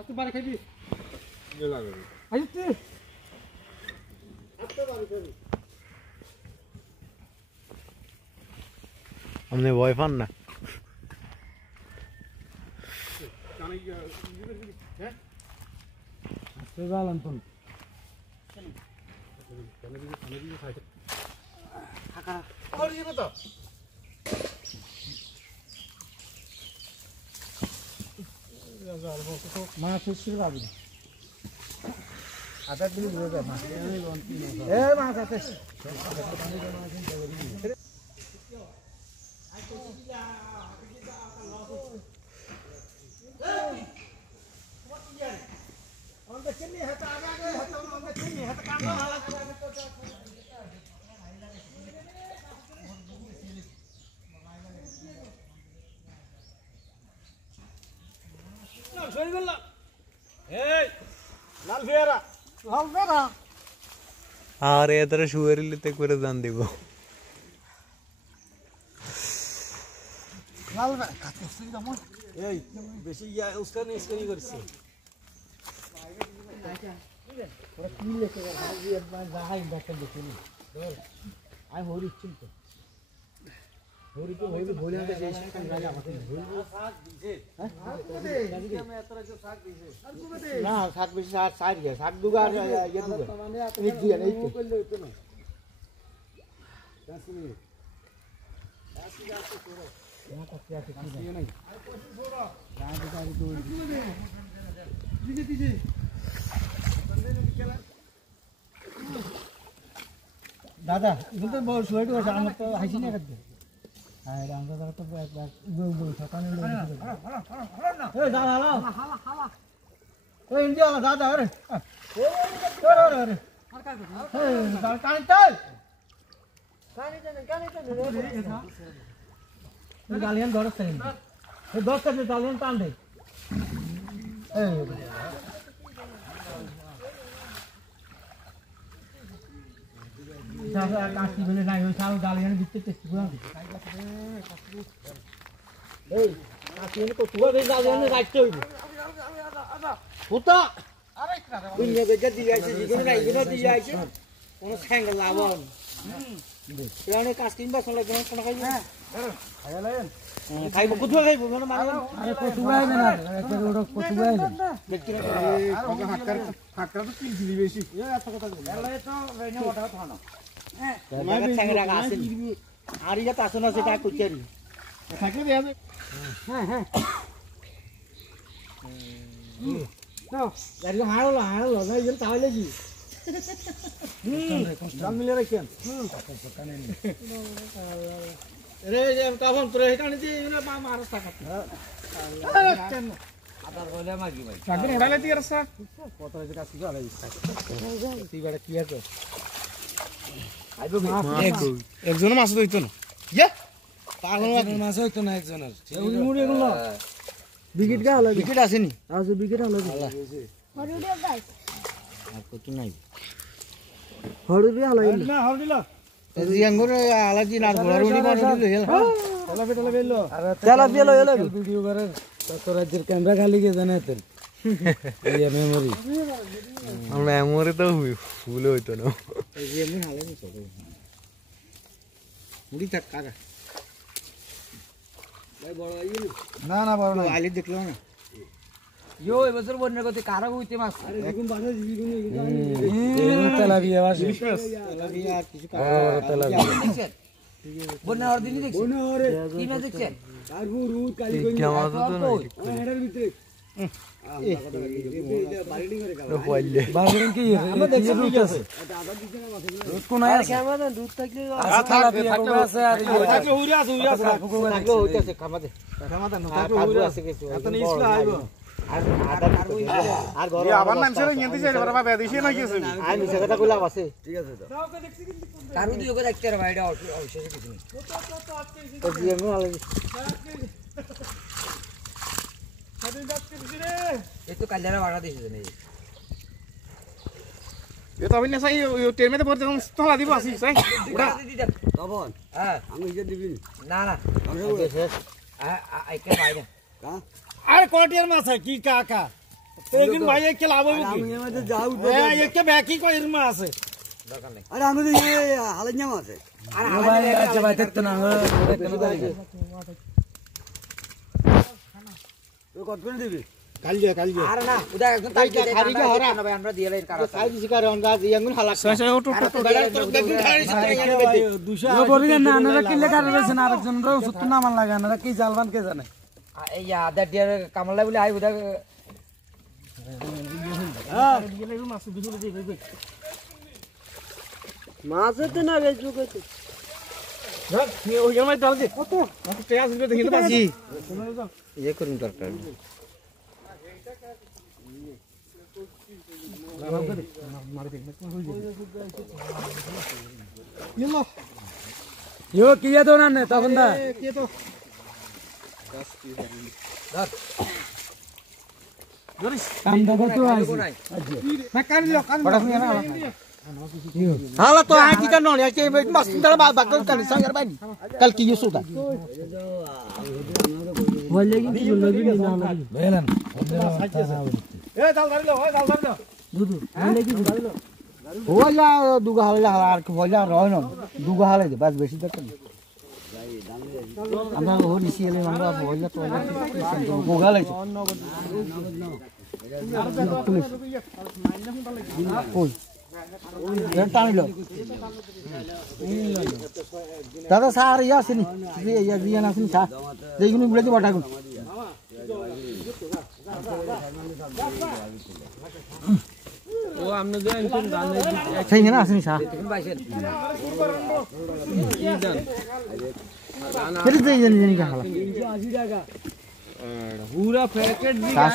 আজকে বাড়ি খাবি हमने वॉय फान ना মাছ এসে পাবি আধা কিলো ধরে মাছ মাছ আছে আরে এতটা শুয়ারিলিতে করে দান দিব লাল কাটছস কেমন এই বেশি ইয়া উস্কা নে স্ক্যানি করছিস ওরা কি লেখে ভাই একবার যাই দেখে দেখিনি ধর আই হরি চিন্তা হরি তো হইবে ভুলে আমাকে যেই কাজ লাগে আমাকে ভুল শাক দিছে হ্যাঁ আমি এতটা যে শাক দিছে আর কবে দে না শাক বেশি শাক সাইড গিয়া শাক দুগা আর ইয়া দুগা এই দিয়া এই তো কইলে হইতো না কাসনি আসি যাচ্ছে তোরা না কাছে আছে কি নাই আর কইছি ছোড়া গায় গায় তো দিছে দিছে দাদা কিন্তু বড় শুয়াইটো আছে আমার তো হাসি না কাটবে আর আমরা তো একবার বই সকালে লই এই দাদা হালা হালা এই ইন্ডিয়া দাদা আরে আরে আরে আর কাজ এই দাদা কানে তাই কানে রে গালিয়ান ধরছ তাই এই 10 টাকা গালিয়ান টান দে এই দাদা কাটি বলে নাই ওই সাল গালিয়ান দিতে টেস্ট করে এই কাটিনে তো তুই এই গালিয়ান রাখতে হইব ফুটা আরে দুনিয়া কে যদি আইছে জীবন নাই জীবন দিয়ে আইছে কোন সাঙ্গল লাবন এখানে কাস্টিং বা চলে কোন কোন খাইব খাইলেন খাইব কত খাইব মানে মানে আরে কত খাইবে না একবার ওটা কত খাইবে দেখি না আরে হাক্কার হাক্কার তো 3 দিবি বেশি এ এত কথা বল এলে তো রেনে ওটা থানো হ্যাঁ লাগা সাঙ্গরা আছে আরি যা তাসনা সেটা কইছারি থাকে দেয়া হ্যাঁ হ্যাঁ নাও গাড়ি হাড়লো না ইল তাহলে কি দাম মিলে রাখেন রে যে তখন তোরে এখানে দি মা মারস টাকা আদার বলে মাগি ভাই সাগর ওড়ালে দি রসা কত আছে কাছে গলা তুই বড় কি আছে আইবো একজন মাছ হইতো না ইয়া পাগল মাছ হইতো না একজনের ওই মুড়ি গুলো বিকেট গা হলো বিকেট আসেনি আছে বিকেট হলো হরুড়ে গাইস আর কত নাই হরুড়ে হলো না হরুড়িলা এই আঙ্গুর আলাজি না হরুড়ি হরুড়ি হেল চলা বেটলা বেলো চলা বেলো এলো ভিডিও করে তো রাজ্যের ক্যামেরা খালি কে জানে তো এই মেমোরি আমরা মেমোরি তো ফুল হইতো না এই এমনি হালে নি সব মুড়ি থাক কাকা ভাই বড় আইলি না না বড় না আইলি দেখলো না ইয়ো এবছর বন্যা করতে কারা হইতে মাছ আরে দেখুন বাসা দিবি কোন এই তেলাপিয়া বাসি তেলাপিয়া আর কিছু তেলাপিয়া বন্যা আর দিনই দেখছি বন্যা আরে কি মাছ দেখছেন কারবু রুট কালি কোন মাছ তো না এটার ভিতরে বাড়ি করে খাওয়া বাড়ি কি আমরা দেখছি রুট আছে এটা আদা দিছে না মাছ রুট কোন আয় কেমন না দুধ থাকলে তেলাপিয়া কোন আছে আর থাকে উড়ে আছে থাকে হইতাছে খামাতে খামাতে না থাকে উড়ে আছে কিছু এত নিছলা আইবো আর ঘরে আবার নাম ছেড়ে নিতে চাই বাবা বেদিছি না কিছু আই মিছা কথা কইলা আছে ঠিক আছে তো দাও কে দেখছি কিন্তু কারু দিও কে দেখতে রে ভাই এটা অবশ্যই কিছু নেই তো আজকে তো দিয়ে আমি আলে সাদিন যাচ্ছে রে এই তো কালিয়ারা বাড়া দিছে নেই এ তো আবিনা সাই টের মধ্যে পড়তে তোলা দিব আসি সাই উড়া দি দে তখন হ্যাঁ আমি ইজে দিবি না না আইকে বাইরে হ্যাঁ আরে কোটিয়ার মাছ কি কাকা लेकिन भाई एक के लाभ है আমি এমতে যাও एक के बैक ही कोई इरमा আছে আরে আমি তো হালে জাম আছে আর ভাই আচ্ছা ভাই দেখতে না তো কত করে দিবি কাল যে আরে না ওটা একদম তাই দিয়ে খারি কে হরা না ভাই আমরা দিয়ে লাইন কারা কাই দিছি কারণ গাছ ইয়াঙ্গুন হালাক আচ্ছা ওটো দেখুন খাই ও বলি না আনারা কিলে কাটবেছে না আরেকজন রে ওষুধ তো নামান লাগা না কি জালবান কে জানে এই আদা দিয়ে কামলা বলে আই ওটা মাছতে না বেচু কইতে ওই জন্য ডাল দে কত টাকা দিবে দেখি তো বাজি ये করুন দরকার ইলো ইয়ো কিয়া তো না তখন দা কে তো কাম দাও তো আছে না কান দিও কান বড় শুনে না हाला तो आहे की नॉन याचे मस्त त्याला बाग काढ सांग यार बाई काल की येसो होता বলে কি কি লাগি না লাগি বেলান এ জাল ধরে লো জাল ধরে লো দুদু বলে কি होला दुगा हाला আর কি বলা রয় না দুগা hala দে বাস বেশি দরকার আমরা ও নিছি এলে আমরা বলা তো গোগা লাইছে কই টানিল দাদা স্যার ইয়া আসেনি ইয়া দিয়া আসেনি স্যার দেখুন বলে দি বাটাগুন ও আমনে যে একজন জানে সেই না আসেনি স্যার কেটে দিয়ে জানি জানি কা হালা पूरा पैकेट স্যার